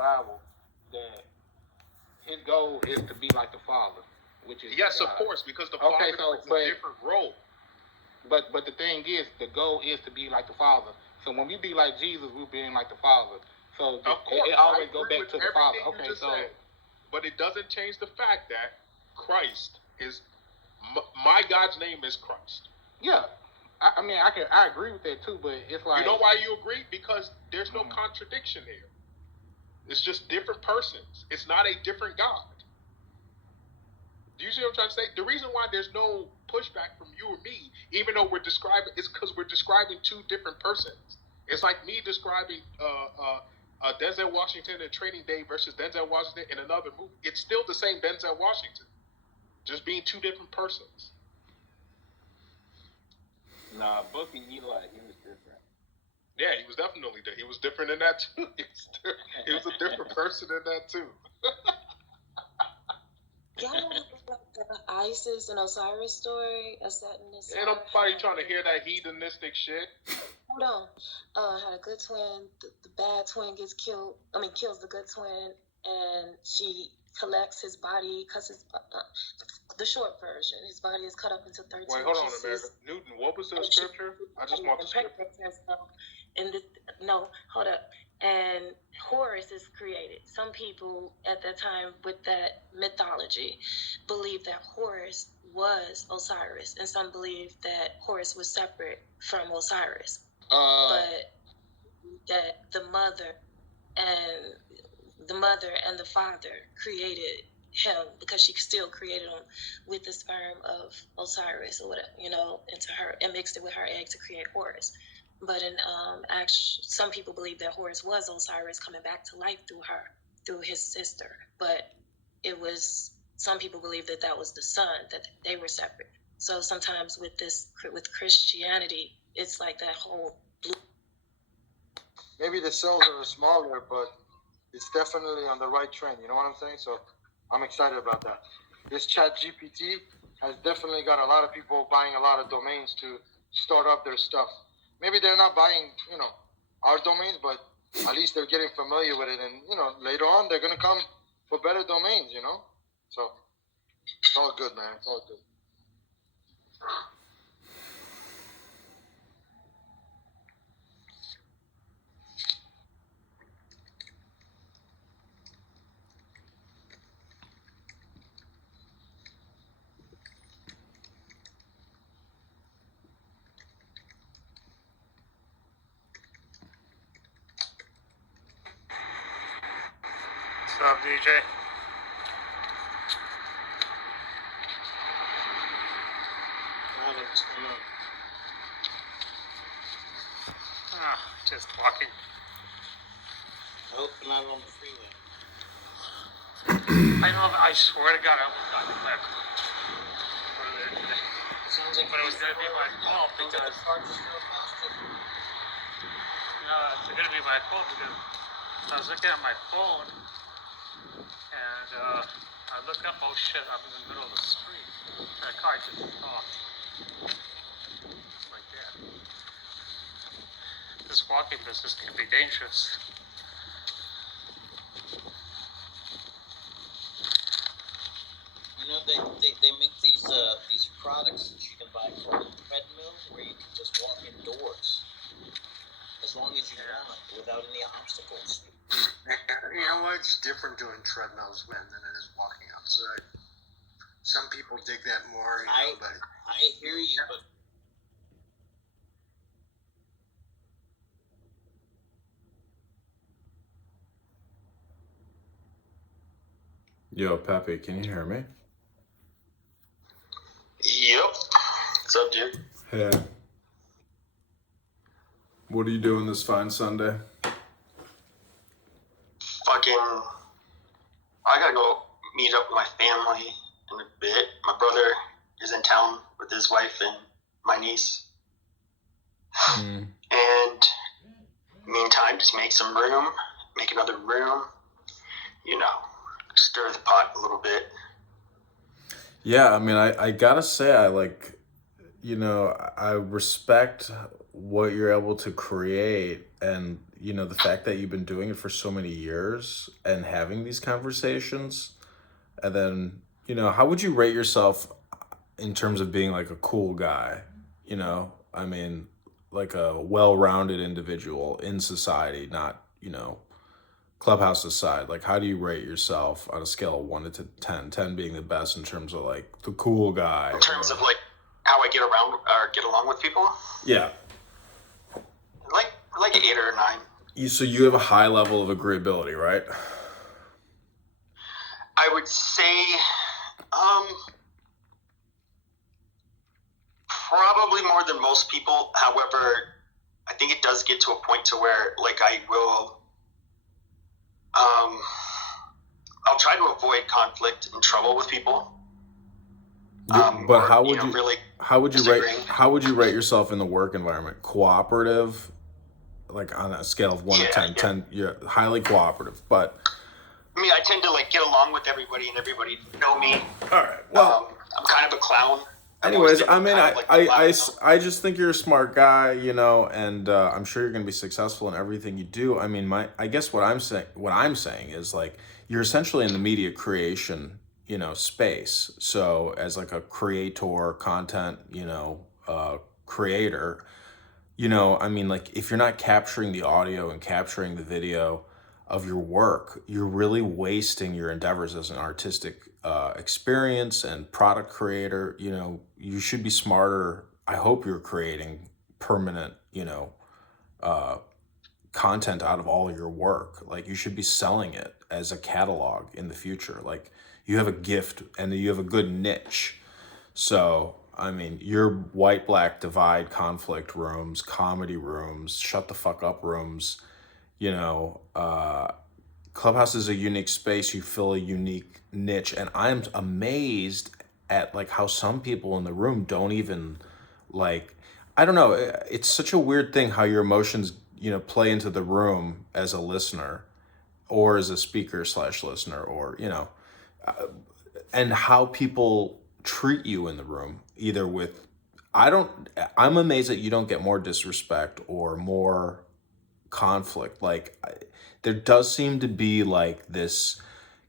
Bible that his goal is to be like the Father, which is yes, God. of course, because the Father plays a different role. But the thing is, the goal is to be like the Father. So when we be like Jesus, we're being like the Father. So of course, it always go back to the Father. Okay, so said. But it doesn't change the fact that Christ is my God's name is Christ. Yeah. I mean, I agree with that too, but it's like, you know why you agree? Because there's no contradiction here. It's just different persons. It's not a different God. Do you see what I'm trying to say? The reason why there's no pushback from you or me, even though we're describing, it's because we're describing two different persons. It's like me describing Denzel Washington in Training Day versus Denzel Washington in another movie. It's still the same Denzel Washington, just being two different persons. Nah, Book and Eli, he was different. Yeah, he was definitely different. He was different in that too. He was a different person in that too. Y'all know the Isis and Osiris story? Ain't nobody trying to hear that heathenistic shit. Hold on. How the good twin, the bad twin gets killed. Kills the good twin, and she collects his body, cuts his. The short version, his body is cut up into 13 pieces. Wait, hold on a minute. Newton, what was the scripture? I just want the scripture. Hold up. And Horus is created. Some people at that time with that mythology believe that Horus was Osiris, and some believe that Horus was separate from Osiris. But that the mother and the father created him, because she still created him with the sperm of Osiris or whatever, into her, and mixed it with her egg to create Horus. But in some people believe that Horus was Osiris coming back to life through his sister. But some people believe that was the son, that they were separate. So sometimes with Christianity, it's like that whole blue. Maybe the cells are smaller, but it's definitely on the right trend. You know what I'm saying? So I'm excited about that. This ChatGPT has definitely got a lot of people buying a lot of domains to start up their stuff. Maybe they're not buying, our domains, but at least they're getting familiar with it. And, later on, they're going to come for better domains, So it's all good, man. It's all good. What's up, DJ? What's going on? Just walking. I hope you're not on the freeway. I swear to God, I almost got clipped. Sounds like But it was going to be my fault because... No, it's going to be my fault because I was looking at my phone and I looked up, oh shit, I'm in the middle of the street. And a car just stopped. Like that. This walking business can be dangerous. They make these products that you can buy called a treadmill, where you can just walk indoors as long as you want, without any obstacles. You know what? It's different doing treadmills, man, than it is walking outside. Some people dig that more, but I hear you, but Yo, Pepe, can you hear me? Yep. What's up, dude? Hey. What are you doing this fine Sunday? I gotta go meet up with my family in a bit. My brother is in town with his wife and my niece. And meantime, just make some room, make another room, stir the pot a little bit. Yeah, I mean, I gotta say, I respect what you're able to create, and you know, the fact that you've been doing it for so many years and having these conversations, and then, you know, how would you rate yourself in terms of being like a cool guy? You know, I mean, like a well-rounded individual in society, not, you know, Clubhouse aside. Like, how do you rate yourself on a scale of 1 to 10? 10 being the best in terms of like the cool guy. In terms of like how I get around or get along with people, Yeah. like an 8 or a 9. So you have a high level of agreeability, right? I would say, probably more than most people. However, I think it does get to a point to where, like, I will, I'll try to avoid conflict and trouble with people. But how would you really how would you rate disagreeing. how would you rate yourself in the work environment? Cooperative, like on a scale of 1 to 10. 10, you're highly cooperative, but I mean, I tend to like get along with everybody, and everybody know me. all right. Well, I'm kind of a clown. anyways, I mean, I just think you're a smart guy, you know, and I'm sure you're going to be successful in everything you do. I mean, I guess what I'm saying is like you're essentially in the media creation, you know, space. So as like a creator, content, you know, creator, you know, I mean, like if you're not capturing the audio and capturing the video of your work, you're really wasting your endeavors as an artistic experience and product creator. You know, you should be smarter. I hope you're creating permanent, you know, content out of all your work. Like you should be selling it as a catalog in the future. Like you have a gift and you have a good niche. So, I mean, your white, black divide conflict rooms, comedy rooms, shut the fuck up rooms, you know, Clubhouse is a unique space. You fill a unique niche. And I'm amazed at like how some people in the room don't even like, I don't know. It's such a weird thing how your emotions, you know, play into the room as a listener or as a speaker / listener, or, you know, and how people treat you in the room, either with, I'm amazed that you don't get more disrespect or more conflict. Like there does seem to be like this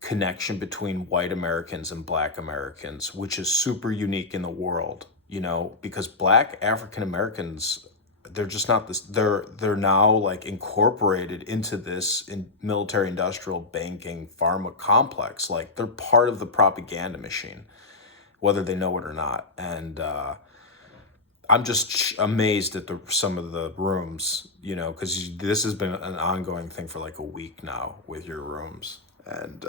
connection between white Americans and black Americans, which is super unique in the world, you know, because black African Americans, they're just not this, they're now like incorporated into this in military industrial banking pharma complex. Like they're part of the propaganda machine, whether they know it or not. And I'm just amazed at some of the rooms, you know, because this has been an ongoing thing for like a week now with your rooms. And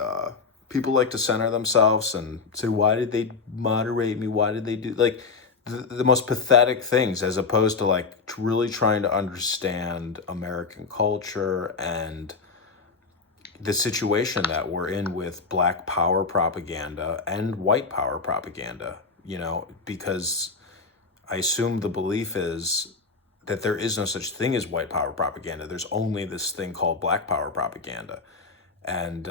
people like to center themselves and say, why did they moderate me? Why did they do like the most pathetic things, as opposed to like really trying to understand American culture and the situation that we're in with black power propaganda and white power propaganda, you know, because I assume the belief is that there is no such thing as white power propaganda. There's only this thing called black power propaganda. And,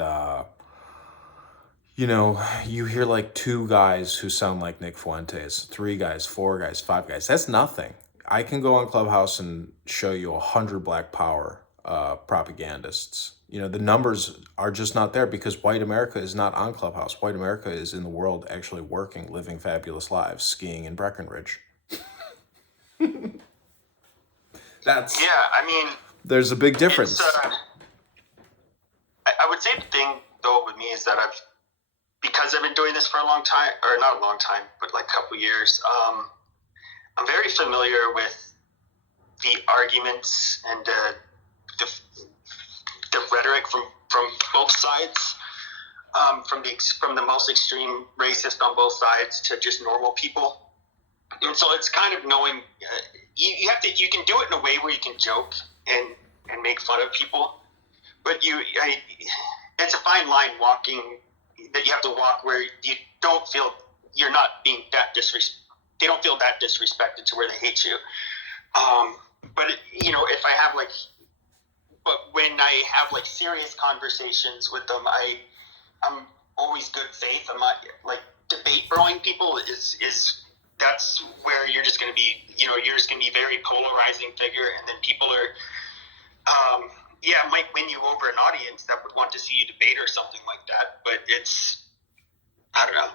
you know, you hear like 2 guys who sound like Nick Fuentes, 3 guys, 4 guys, 5 guys. That's nothing. I can go on Clubhouse and show you 100 black power propagandists. You know, the numbers are just not there because white America is not on Clubhouse. White America is in the world actually working, living fabulous lives, skiing in Breckenridge. That's, yeah, I mean, there's a big difference. I would say the thing though with me is that because I've been doing this for a long time, or not a long time, but like a couple years, I'm very familiar with the arguments and the rhetoric from both sides, from the most extreme racist on both sides to just normal people. And so it's kind of knowing you can do it in a way where you can joke and make fun of people, but it's a fine line that you have to walk where you don't feel you're not being that they don't feel that disrespected to where they hate you. But you know, but when I have like serious conversations with them, I'm always good faith. I'm not like debate throwing people is that's where you're just going to be, you know, you're just going to be very polarizing figure, and then people are yeah, it might win you over an audience that would want to see you debate or something like that. But it's, I don't know.